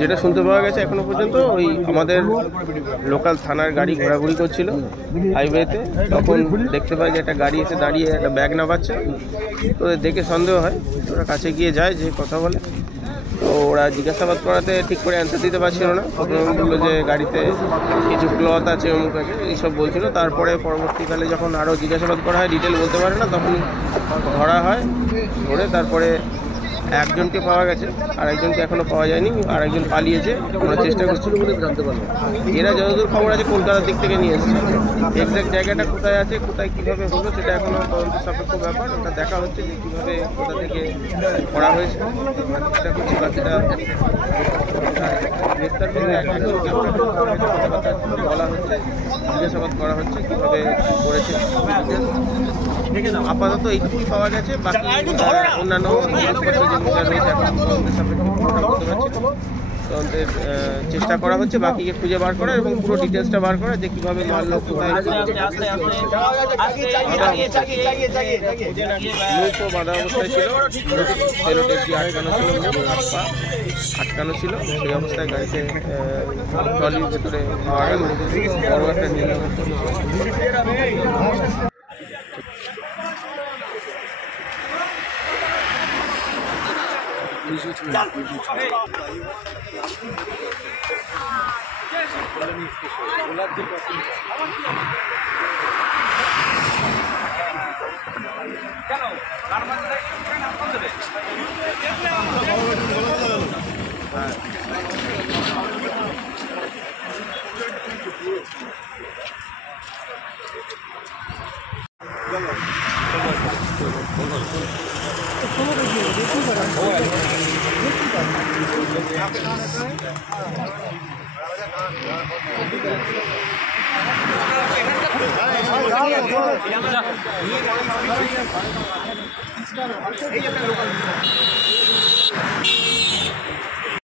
যেটা শুনতে পাওয়া গেছে এখনো পর্যন্ত, ওই আমাদের লোকাল থানার গাড়ি ঘোরাঘুরি করছিল হাইওয়েতে, তখন দেখতে পাই যে একটা গাড়ি এসে দাঁড়িয়ে একটা ব্যাগ নামাচ্ছে। তো দেখে সন্দেহ হয়, ওরা কাছে গিয়ে যায়, যে কথা বলে। তো ওরা জিজ্ঞাসাবাদ করাতে ঠিক করে অ্যান্সার দিতে পারছিল না। প্রথমে বললো যে গাড়িতে কিছু ক্লথ আছে, অমুক আছে, এইসব বলছিল। তারপরে পরবর্তীকালে যখন আরও জিজ্ঞাসাবাদ করা হয়, ডিটেল বলতে পারে না, তখন ধরা হয়। ধরে তারপরে একজনকে পাওয়া গেছে, আর একজনকে এখনো পাওয়া যায়নি, আর একজন পালিয়েছে। আমরা চেষ্টা করছিল বলে জানতে পারলাম। এরা যতদূর খবর আছে কলকাতার দিক থেকে নিয়ে এসেছে। এক্সাক্ট জায়গাটা কোথায় আছে, কোথায় কীভাবে হলো, সেটা এখনো তদন্ত সাপেক্ষ ব্যাপার। ওটা দেখা হচ্ছে যে কীভাবে কোথা থেকে করা হয়েছে। চেষ্টা করছি বাকিটা গ্রেপ্তার করে একজনকে বলা হচ্ছে, জিজ্ঞাসাবাদ করা হচ্ছে কীভাবে করেছে। আপাতত এইটুকুই পাওয়া গেছে। বাকি অন্যান্য জিনিসপত্র যে রয়েছে এখন তদন্তের সাপেক্ষে বলতে পারছি। তদন্তের চেষ্টা করা হচ্ছে বাকিকে খুঁজে বার করা এবং পুরো ডিটেলসটা বার করা, যে কীভাবে মারলো, কোথায় মুখ ও বাঁধা অবস্থায় ছিল, সেলোটেপ দিয়ে আটকানো ছিল, হাত পা আটকানো ছিল। সেই অবস্থায় গাড়িতে ট্রলির ভেতরে পাওয়া গেল। বড় একটা নিয়ে এই